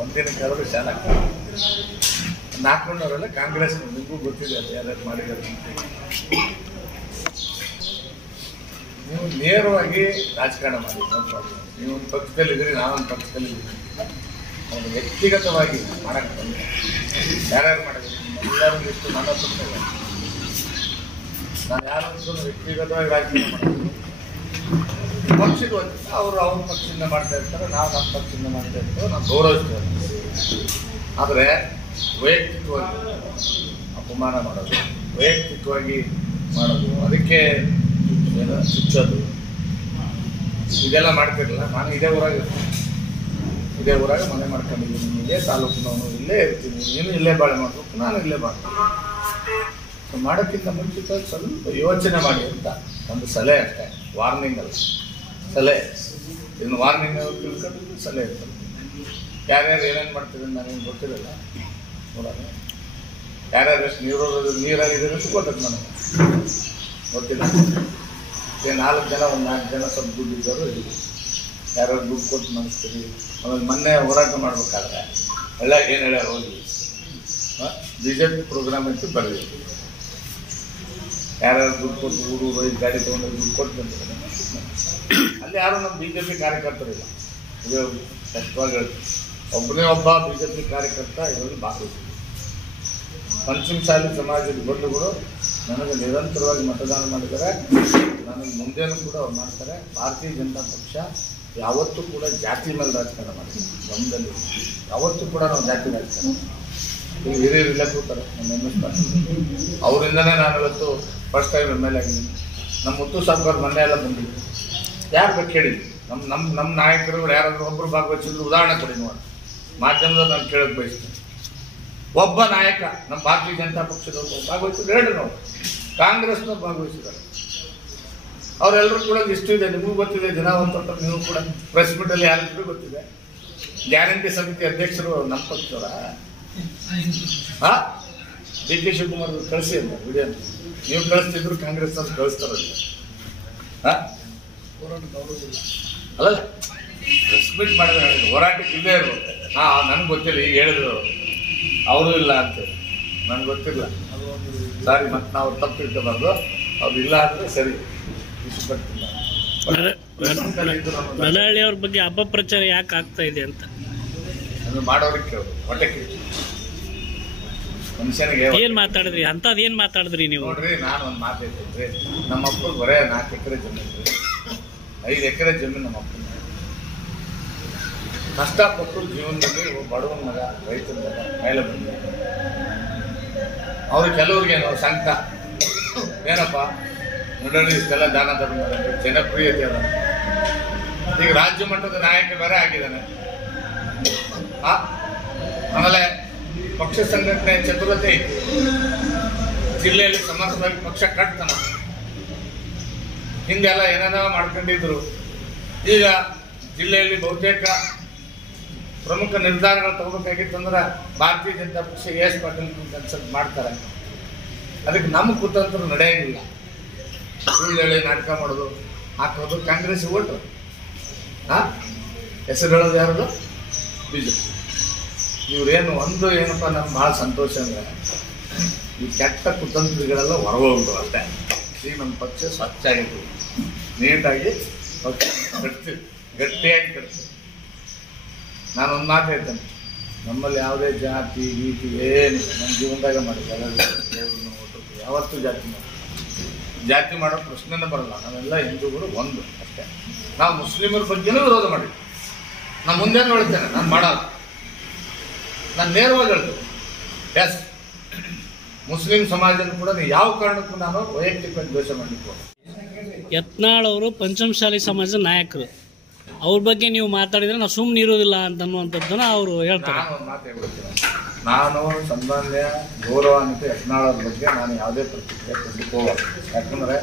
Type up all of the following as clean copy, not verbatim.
ಒಂದಿನಕ್ಕಾದರೂ ಶಾಲೆ ನಾಲ್ಕೊಂಡವರೆಲ್ಲ ಕಾಂಗ್ರೆಸ್ ನಿಮಗೂ ಗೊತ್ತಿದೆ ಅದು ಯಾರ್ಯಾರು ಮಾಡಿದ್ದಾರೆ. ನೀವು ನೇರವಾಗಿ ರಾಜಕಾರಣ ಮಾಡಿ, ನೋ ಪ್ರಾಬ್ಲಮ್. ನೀವು ಒಂದು ಪಕ್ಷದಲ್ಲಿದ್ದೀರಿ, ನಾನೊಂದು ಪಕ್ಷದಲ್ಲಿದ್ದೀನಿ. ಅವನು ವ್ಯಕ್ತಿಗತವಾಗಿ ಮಾಡಕ್ಕೆ ಬಂದೆ ಯಾರ್ಯಾರು ಮಾಡಬೇಕು ಎಲ್ಲರೂ ಇಷ್ಟು ನನ್ನ ತಪ್ಪು. ನಾನು ಯಾರು ವ್ಯಕ್ತಿಗತವಾಗಿ ರಾಜಕಾರಣ ಮಾಡಬೇಕು. ಪಕ್ಷದ ಅವರು ಅವ್ರ ಪಕ್ಷದಿಂದ ಮಾಡ್ತಾ ಇರ್ತಾರೆ, ನಾವು ನಮ್ಮ ಪಕ್ಷದಿಂದ ಮಾಡ್ತಾ ಇರ್ತೇವೆ, ನಾವು ಗೌರವಿಸ್ತೇವೆ. ಆದರೆ ವೈಯಕ್ತಿಕವಾಗಿ ಅಪಮಾನ ಮಾಡೋದು, ವೈಯಕ್ತಿಕವಾಗಿ ಮಾಡೋದು, ಅದಕ್ಕೆ ಏನೋ ಚುಚ್ಚೋದು, ಇದೆಲ್ಲ ಮಾಡ್ತಿರಲಿಲ್ಲ. ನಾನು ಇದೇ ಊರಾಗ ಮನೆ ಮಾಡ್ಕೊಂಡಿದ್ದೀನಿ, ಇದೇ ತಾಲೂಕಿನವನು, ಇಲ್ಲೇ ಇರ್ತೀನಿ, ನೀನು ಇಲ್ಲೇ ಬಾಳೆ ಮಾಡಬೇಕು, ನಾನು ಇಲ್ಲೇ ಮಾಡ್ತೀನಿ. ಮಾಡೋಕ್ಕಿಂತ ಮುಂಚಿತವಾಗಿ ಸ್ವಲ್ಪ ಯೋಚನೆ ಮಾಡಿ ಅಂತ ಒಂದು ಸಲಹೆ ಅಷ್ಟೇ, ವಾರ್ನಿಂಗ್ ಅಲ್ಲ, ಸಲಹೆ. ಇದನ್ನು ವಾರ್ನಿಂಗ್ ತಿಳ್ಕೊಂಡು ಸಲಹೆ ಇರ್ತದೆ. ಯಾರ್ಯಾರು ಏನೇನು ಮಾಡ್ತಿದ್ರೆ ನನಗೆ ಗೊತ್ತಿರಲಿಲ್ಲ. ನೋಡೋಣ ಯಾರ್ಯಾರು ಎಷ್ಟು ನೀರಾಗಿದ್ದಾರೆ ಅಂತ ಗೊತ್ತದ ನನಗೆ ಗೊತ್ತಿಲ್ಲ. 4 ಜನ ಒಂದು 4 ಜನ ಸ್ವಲ್ಪ ದುಡ್ಡು ಇದ್ದವರು ಇಲ್ಲಿ ಯಾರ್ಯಾರು ದುಡ್ಡು ಕೊಟ್ಟು ಮಾಡಿಸ್ತೀರಿ. ಆಮೇಲೆ ಮೊನ್ನೆ ಹೋರಾಟ ಮಾಡ್ಬೇಕಾದ್ರೆ ಎಲ್ಲ ಏನು ಹೇಳ್ಯಾರ ಹೋಗಿ BJP ಪ್ರೋಗ್ರಾಮ್ ಅಂತ ಬರೆದಿದ್ವಿ. ಯಾರ್ಯಾರು ದುಡ್ಡು ಕೊಟ್ಟು ಊರು ಈ ಗಾಡಿ ತೊಗೊಂಡು ದುಡ್ಡು ಕೊಟ್ಟು ಬಂದಿದ್ದಾರೆ. ಅಲ್ಲಿ ಯಾರು ನಮ್ಮ BJP ಕಾರ್ಯಕರ್ತರಿಲ್ಲ. ಇದು ಕಷ್ಟವಾಗಿ ಹೇಳ್ತೀವಿ. ಒಬ್ಬನೇ ಒಬ್ಬ BJP ಕಾರ್ಯಕರ್ತ ಇದರಲ್ಲಿ ಭಾಗವಹಿಸಿದ್ರು. ಪಂಚಮಸಾಲಿ ಸಮಾಜದ ಬಂಧುಗಳು ನನಗೆ ನಿರಂತರವಾಗಿ ಮತದಾನ ಮಾಡಿದ್ದಾರೆ. ನನಗೆ ಮುಂದೇನೂ ಕೂಡ ಅವ್ರು ಮಾಡ್ತಾರೆ. ಭಾರತೀಯ ಜನತಾ ಪಕ್ಷ ಯಾವತ್ತೂ ಕೂಡ ಜಾತಿ ಮೇಲೆ ರಾಜಕಾರಣ ಮಾಡ್ತೀವಿ. ನಮ್ಮದಲ್ಲಿ ಯಾವತ್ತೂ ಕೂಡ ನಾವು ಜಾತಿ ರಾಜಕಾರಣ ಈಗ ಹಿರಿಯರು ಇಲ್ಲ ಕೂತಾರೆ. ನಮ್ಮ MS ಅವರಿಂದನೇ ನಾನು ಇವತ್ತು ಫಸ್ಟ್ ಟೈಮ್ MLA ಆಗಿದ್ದೀನಿ. ನಮ್ಮ ಮುತ್ತು ಸಾಕವ್ರು ಮೊನ್ನೆ ಎಲ್ಲ ಬಂದಿದ್ರು. ಯಾರು ಬೇಕು ಹೇಳಿದ್ವಿ. ನಮ್ಮ ನಾಯಕರುಗಳು ಯಾರಾದರೂ ಒಬ್ಬರು ಭಾಗವಹಿಸಿದ್ರು ಉದಾಹರಣೆ ಕೊಡಿ ನೋಡಿ. ಮಾಧ್ಯಮದಲ್ಲಿ ನಾನು ಕೇಳೋಕೆ ಬಯಸ್ತೀನಿ. ಒಬ್ಬ ನಾಯಕ ನಮ್ಮ ಭಾರತೀಯ ಜನತಾ ಪಕ್ಷದವರು ಭಾಗವಹಿಸಿದ್ರು ಹೇಳಿ ನಾವು. ಕಾಂಗ್ರೆಸ್ನವ್ರು ಭಾಗವಹಿಸಿದ್ದಾರೆ. ಅವರೆಲ್ಲರೂ ಕೂಡ ಇಷ್ಟು ಇದೆ, ನಿಮಗೂ ಗೊತ್ತಿದೆ. ದಿನ ಒಂದು ನೀವು ಕೂಡ ಪ್ರೆಸ್ ಮೀಟಲ್ಲಿ ಯಾರಿಗೂ ಗೊತ್ತಿದೆ. ಗ್ಯಾರಂಟಿ ಸಮಿತಿ ಅಧ್ಯಕ್ಷರು ನಮ್ಮ ಪಕ್ಷದವರ DK ಶಿವಕುಮಾರ್ ಕಳಿಸಿ ಅಂತ ವಿಡಿಯೋ. ನೀವು ಕಳಿಸ್ತಿದ್ರು, ಕಾಂಗ್ರೆಸ್ ಅವ್ರು ಕಳಿಸ್ತಾರಲ್ಲ. ಅಲ್ಲ ಪ್ರೆಸ್ ಮೀಟ್ ಮಾಡಿದ್ರೆ ಹೋರಾಟಕ್ಕೆ ಇಲ್ಲೇ ಇರ್ಬೋದು. ನನಗೆ ಗೊತ್ತಿಲ್ಲ, ಈಗ ಹೇಳಿದ್ರು ಅವರು ಇಲ್ಲ ಅಂತೇಳಿ. ನನಗೆ ಗೊತ್ತಿಲ್ಲ, ಸಾರಿ. ಮತ್ತೆ ನಾವು ತಪ್ಪು ತಿಳ್ಕೋಬಾರ್ದು. ಅವ್ರು ಇಲ್ಲ ಅಂದರೆ ಸರಿ. ಮಲಯಾಳಿ ಅವ್ರ ಬಗ್ಗೆ ಅಪಪ್ರಚಾರ ಯಾಕೆ ಆಗ್ತಾ ಇದೆ ಅಂತ ಮಾಡೋರಿಗೆ ಕೇಳೋದು. ಹೊಟ್ಟೆ ಮನುಷ್ಯನಿಗೆ ಏನ್ ಮಾತಾಡಿದ್ರಿ ಅಂತದ್ ಏನ್ ಮಾತಾಡಿದ್ರಿ ನೀವು? ನೋಡ್ರಿ, ನಾನು ಒಂದು ಮಾತಾಡ್ತೀನಿ. ನಮ್ಮ ಅಪ್ಪಗೆ ಬರೇ 4 ಎಕರೆ ಜಮೀನು, 5 ಎಕರೆ ಜಮೀನು ನಮ್ಮ ಅಪ್ಪನ. ಕಷ್ಟಪಟ್ಟು ಜೀವನದಲ್ಲಿ ಬಡವನ ಮಗ, ರೈತರ ಮಗ ಮೇಲೆ ಬಂದ. ಅವ್ರಿಗೆ ಕೆಲವ್ರಿಗೆ ನಾವು ಸಂಕಟ ಏನಪ್ಪ ನೋಡೋಣ, ಇಷ್ಟೆಲ್ಲ ದಾನ ಧರ್ಮ ಜನಪ್ರಿಯತೆ ಅದ. ಈಗ ರಾಜ್ಯ ಮಟ್ಟದ ನಾಯಕ ಬೇರೆ ಆಗಿದ್ದಾನೆ. ಆಮೇಲೆ ಪಕ್ಷ ಸಂಘಟನೆ ಚತುರತೆ ಐತಿ. ಜಿಲ್ಲೆಯಲ್ಲಿ ಸಮರ್ಥವಾಗಿ ಪಕ್ಷ ಕಟ್ತಾನ. ಹಿಂದೆಲ್ಲ ಏನೇನೋ ಮಾಡ್ಕೊಂಡಿದ್ರು. ಈಗ ಜಿಲ್ಲೆಯಲ್ಲಿ ಬಹುತೇಕ ಪ್ರಮುಖ ನಿರ್ಧಾರಗಳು ತಗೋಬೇಕಾಗಿತ್ತಂದ್ರೆ ಭಾರತೀಯ ಜನತಾ ಪಕ್ಷ AS ಪಾಟೀಲ್ ಕನ್ಸಲ್ಟ್ ಮಾಡ್ತಾರೆ. ಅದಕ್ಕೆ ನಮ್ಮ ಕುತಂತ್ರ ನಡೆಯಂಗಿಲ್ಲ. ಸುಳ್ಳು ಹೇಳಿ ನಾಟಕ ಮಾಡೋದು, ಹಾಕೋದು. ಕಾಂಗ್ರೆಸ್ ಓಟು ಹೆಸರು ಹೇಳೋದು ಯಾರದು? BJP. ಇವ್ರೇನು ಒಂದು ಏನಪ್ಪ ನಮ್ಗೆ ಭಾಳ ಸಂತೋಷ ಅಂದರೆ ಈ ಕೆಟ್ಟ ಕುತಂತ್ರಿಗಳೆಲ್ಲ ಹೊರಗೋಗ್ಬಿಟ್ಟು ಅಷ್ಟೇ. ಈಗ ನಮ್ಮ ಪಕ್ಷ ಸ್ವಚ್ಛ ಆಗಿರ್ತೀವಿ, ನೀಟಾಗಿ ಪಕ್ಷ ಕಟ್ತೀವಿ, ಗಟ್ಟಿಯಾಗಿ ಕಟ್ತೀವಿ. ನಾನೊಂದು ಮಾತು ಹೇಳ್ತೇನೆ, ನಮ್ಮಲ್ಲಿ ಯಾವುದೇ ಜಾತಿ ಗೀತಿ ಏನು ನಮ್ಮ ಜೀವನದಾಗ ಮಾಡಿಲ್ಲ. ಯಾವತ್ತೂ ಜಾತಿ ಮಾಡೋ ಪ್ರಶ್ನೆನೇ ಬರಲ್ಲ. ನಾವೆಲ್ಲ ಹಿಂದೂಗಳು ಒಂದು ಅಷ್ಟೇ. ನಾವು ಮುಸ್ಲಿಮರ ಬಗ್ಗೆನೂ ವಿರೋಧ ಮಾಡಿದ್ವಿ. ನಾನು ಮುಂದೇನು ಹೇಳ್ತೇನೆ, ನಾನು ಮಾಡಲ್ಲ. ನಾನು ನೇರವಾಗಿ ಹೇಳ್ತೇನೆ, ಎಸ್ ಮುಸ್ಲಿಂ ಸಮಾಜನ ಕೂಡ ಯಾವ ಕಾರಣಕ್ಕೂ ನಾನು ವೈಯಕ್ತಿಕವಾಗಿ ದ್ವೇಷ ಮಾಡಲಿಕ್ಕೆ. ಯತ್ನಾಳ್ ಅವರು ಪಂಚಮಸಾಲಿ ಸಮಾಜದ ನಾಯಕರು, ಅವ್ರ ಬಗ್ಗೆ ನೀವು ಮಾತಾಡಿದ್ರೆ ನಾವು ಸುಮ್ಮನೆ ಇರೋದಿಲ್ಲ ಅಂತನ್ನುವಂಥದ್ದನ್ನ ಅವರು ಹೇಳ್ತಾರೆ. ನಾನು ಒಂದು ಮಾತು ಹೇಳ್ಬಿಡ್ತೀನಿ. ನಾನು ಸಂಬಂಧ ಗೌರವಾನ್ವಿತ ಯತ್ನಾಳ್ ಅವ್ರ ಬಗ್ಗೆ ನಾನು ಯಾವುದೇ ಪ್ರತಿಕ್ರಿಯೆ ಕೊಡಲಿಕ್ಕೆ ಹೋಗಲ್ಲ. ಯಾಕಂದರೆ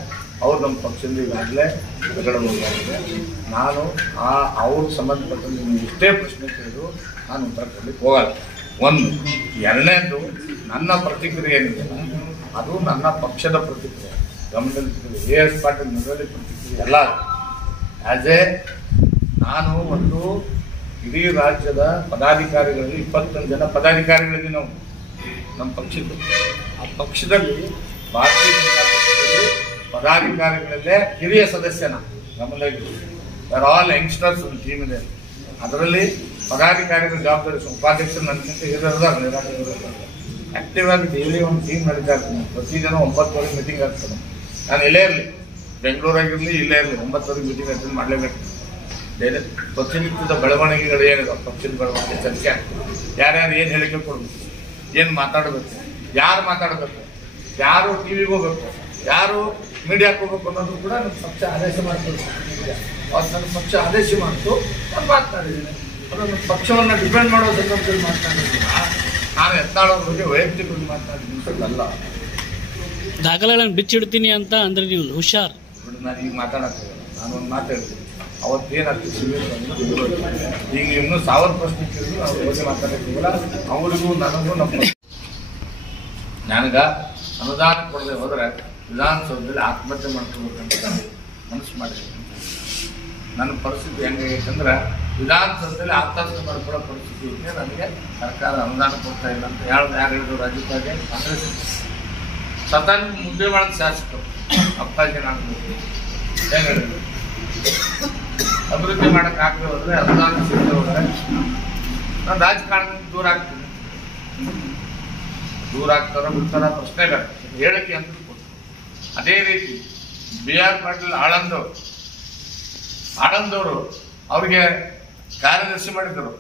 ಅವ್ರು ನಮ್ಮ ಪಕ್ಷದಿಂದ ಈಗಾಗಲೇ ಹೊರಗಡೆ ಹೋಗಿದೆ. ನಾನು ಅವ್ರಿಗೆ ಸಂಬಂಧಪಟ್ಟಂತೆ ನೀವು ಎಷ್ಟೇ ಪ್ರಶ್ನೆ ಕೇಳಿದ್ರು ನಾನು ಉತ್ತರ ಕೊಡಲಿಕ್ಕೆ ಹೋಗಲ್ಲ. ಒಂದು. ಎರಡನೇದು, ನನ್ನ ಪ್ರತಿಕ್ರಿಯೆ ಏನಿದೆ ಅದು ನನ್ನ ಪಕ್ಷದ ಪ್ರತಿಕ್ರಿಯೆ. ಗಮನದಲ್ಲಿ AS ಪಾಟೀಲ್ ಮೊದಲೇ ಪ್ರತಿಕ್ರಿಯೆ ಎಲ್ಲ. ಆ್ಯಸ್ ಎ ನಾನು ಒಂದು ಇಡೀ ರಾಜ್ಯದ ಪದಾಧಿಕಾರಿಗಳಲ್ಲಿ 21 ಜನ ಪದಾಧಿಕಾರಿಗಳಿಗೆ ನಾವು ನಮ್ಮ ಪಕ್ಷದ್ದು ಆ ಪಕ್ಷದಲ್ಲಿ ಭಾರತೀಯ ಜನತಾ ಪಕ್ಷದಲ್ಲಿ ಪದಾಧಿಕಾರಿಗಳಲ್ಲೇ ಹಿರಿಯ ಸದಸ್ಯನ ನಮ್ಮಲ್ಲಿ ಆಲ್ ಯಂಗ್ಸ್ಟರ್ಸ್ ಒಂದು ಟೀಮ್ ಇದೆ. ಅದರಲ್ಲಿ ಪದಾಧಿಕಾರಿಗಳ ಜವಾಬ್ದಾರಿ ಉಪಾಧ್ಯಕ್ಷರು ನನಗಿಂತ ಹಿರಿಯರಿದ್ದಾರೆ. ಆಕ್ಟಿವ್ ಆಗಿ ಡೈಲಿ ಒಂದು ಟೀಮ್ ನಡೀತಾ ಇರ್ತೀನಿ. ಪ್ರತಿದಿನ 9 ಮೀಟಿಂಗ್ ಆಗ್ತದೆ. ನಾನು ಇಲ್ಲೇ ಇರಲಿ, ಬೆಂಗಳೂರಾಗಿರಲಿ, ಇಲ್ಲೇ ಇರಲಿ, 9 ಮೀಟಿಂಗ್ ಅಟೆಂಡ್ ಮಾಡಲೇಬೇಕು. ಬೇರೆ ಪ್ರತಿನಿತ್ಯದ ಬೆಳವಣಿಗೆಗಳು ಏನಿದೆ, ಪಕ್ಷದ ಬೆಳವಣಿಗೆ ಚರ್ಚೆ ಆಗ್ತದೆ. ಯಾರ್ಯಾರು ಏನು ಹೇಳಿಕೆ ಕೊಡಬೇಕು, ಏನು ಮಾತಾಡಬೇಕು, ಯಾರು ಮಾತಾಡಬೇಕು, ಯಾರು ಟಿವಿಗೆ ಹೋಗ್ಬೇಕು, ಯಾರು ಮೀಡಿಯಾಕ್ಕೆ ಹೋಗ್ಬೇಕು ಅನ್ನೋದು ಕೂಡ ನಮ್ಮ ಪಕ್ಷ ಆದೇಶ ಮಾಡ್ಕೊಳ್ಬೇಕು. ಅವತ್ತು ನನ್ನ ಪಕ್ಷ ಆದೇಶ ಮಾಡ್ತು ನಾನು ಮಾತನಾಡಿದ್ದೀನಿ. ಅದು ನಮ್ಮ ಪಕ್ಷವನ್ನು ಡಿಪೆಂಡ್ ಮಾಡೋ ಸಂದರ್ಭದಲ್ಲಿ ಮಾತನಾಡಿದ್ದೀನಿ. ನಾನು ಯತ್ನಾಳವ್ರ ಬಗ್ಗೆ ವೈಯಕ್ತಿಕವಾಗಿ ಮಾತನಾಡಿದ್ದೀನಿ ಅಲ್ಲ. ದಾಖಲೆಗಳನ್ನು ಬಿಚ್ಚಿಡ್ತೀನಿ ಅಂತ ಅಂದ್ರೆ ನೀವು ಹುಷಾರ್. ನಾನು ಈಗ ಮಾತಾಡೋಕ್ಕಾಗಲ್ಲ. ನಾನು ಒಂದು ಮಾತಾಡ್ತೀನಿ. ಅವತ್ತೇನಾಗ್ತದೆ ಸಿವಿಲ್ ಈಗ ಇನ್ನೂ 1000 ಪ್ರಶ್ನೆ ಕೇಳಿದ್ರು ಅವ್ರ ಬಗ್ಗೆ ಮಾತಾಡೋಕ್ಕಿಲ್ಲ. ಅವರಿಗೂ ನನಗೂ ನಮ್ಮ ನನಗೆ ಅನುದಾನ ಕೊಡದೆ ಹೋದರೆ ವಿಧಾನಸೌಧದಲ್ಲಿ ಆತ್ಮಹತ್ಯೆ ಮಾಡ್ಕೋಬೇಕಂತ ಮನಸ್ಸು ಮಾಡಿದ್ದೀನಿ. ನನ್ನ ಪರಿಸ್ಥಿತಿ ಹೆಂಗಾಗೈತಂದ್ರೆ ವಿಧಾನಸೌಧದಲ್ಲಿ ಆತ್ಮಹತ್ಯೆ ಮಾಡ್ಕೊಳ್ಳೋ ಪರಿಸ್ಥಿತಿ ಇದೆ. ನನಗೆ ಸರ್ಕಾರ ಅನುದಾನ ಕೊಡ್ತಾ ಇಲ್ಲ ಅಂತ ಯಾರು ಹೇಳಿದ್ರು? ರಾಜ್ಯಪಾಲೆ ಕಾಂಗ್ರೆಸ್ ಸತಾನ ಮುದ್ದೆ ಮಾಡೋದು ಶಾಸಕರು ಅಪ್ಪಾಜಿ ನಾನು ಏನು ಹೇಳಿದ್ರು? ಅಭಿವೃದ್ಧಿ ಮಾಡೋಕೆ ಆಗದೆ ಹೋದರೆ ಅನುದಾನ ಸಿಗದೆ ಹೋದರೆ ನಾನು ರಾಜಕಾರಣದಿಂದ ದೂರ ಆಗ್ತೀನಿ. ದೂರ ಆಗ್ತಾರೋ ಬಿಡ್ತಾರೋ ಪ್ರಶ್ನೆ ಬೇಡ, ಹೇಳಿಕೆ ಅಂತ ಕೊಟ್ಟು. ಅದೇ ರೀತಿ BR ಪಾಟೀಲ್ ಆಳಂದವರು ಅವ್ರಿಗೆ ಕಾರ್ಯದರ್ಶಿ ಮಾಡಿದ್ರು,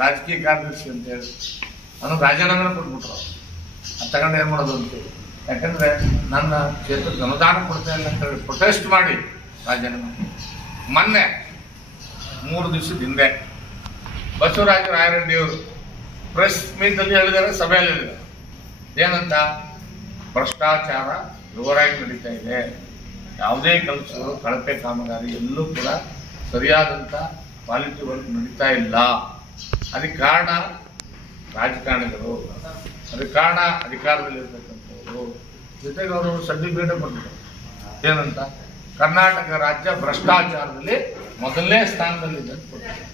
ರಾಜಕೀಯ ಕಾರ್ಯದರ್ಶಿ ಅಂತ ಹೇಳಿ. ನಾನು ರಾಜೀನಾಮೆ ಕೊಟ್ಬಿಟ್ರು. ಅದು ತಗೊಂಡು ಏನು ಮಾಡೋದು ಅಂತೇಳಿ. ಯಾಕಂದರೆ ನನ್ನ ಕ್ಷೇತ್ರಕ್ಕೆ ಅನುದಾನ ಕೊಡ್ತಾ ಇಲ್ಲ ಅಂತ ಹೇಳಿ ಪ್ರೊಟೆಸ್ಟ್ ಮಾಡಿ ರಾಜೀನಾಮೆ. ಮೊನ್ನೆ 3 ದಿವಸದ ಹಿಂದೆ ಬಸವರಾಜ ರಾಯರೆಡ್ಡಿಯವರು ಪ್ರೆಸ್ ಮೀಟಲ್ಲಿ ಹೇಳಿದ್ದಾರೆ, ಸಭೆಯಲ್ಲಿ ಹೇಳಿದ್ದಾರೆ. ಏನಂತ? ಭ್ರಷ್ಟಾಚಾರ ಜೋರಾಗಿ ನಡೀತಾ ಇದೆ, ಯಾವುದೇ ಕೆಲಸಗಳು ಕಳಪೆ ಕಾಮಗಾರಿ ಎಲ್ಲೂ ಕೂಡ ಸರಿಯಾದಂಥ ಕ್ವಾಲಿಟಿ ವರ್ಕ್ ನಡೀತಾ ಇಲ್ಲ. ಅದಕ್ಕೆ ಕಾರಣ ರಾಜಕಾರಣಿಗಳು, ಅದಕ್ಕೆ ಕಾರಣ ಅಧಿಕಾರದಲ್ಲಿರ್ತಕ್ಕಂಥವ್ರು. ಜೊತೆಗೆ ಅವರು ಸರ್ಟಿಫಿಕೇಟ್ ಕೊಟ್ಟಿದ್ದಾರೆ. ಏನಂತ? ಕರ್ನಾಟಕ ರಾಜ್ಯ ಭ್ರಷ್ಟಾಚಾರದಲ್ಲಿ ಮೊದಲನೇ ಸ್ಥಾನದಲ್ಲಿದೆ ಅಂತ ಕೊಟ್ಟಿದ್ದಾರೆ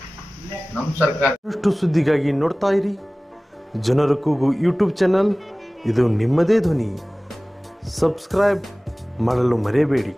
ನಮ್ಮ ಸರ್ಕಾರ. ಅಷ್ಟು ಸುದ್ದಿಗಾಗಿ ನೋಡ್ತಾ ಇರಿ ಜನರ ಕೂಗು ಯೂಟ್ಯೂಬ್ ಚಾನಲ್. ಇದು ನಿಮ್ಮದೇ ಧ್ವನಿ. ಸಬ್ಸ್ಕ್ರೈಬ್ ಮಾಡಲು ಮರೆಯಬೇಡಿ.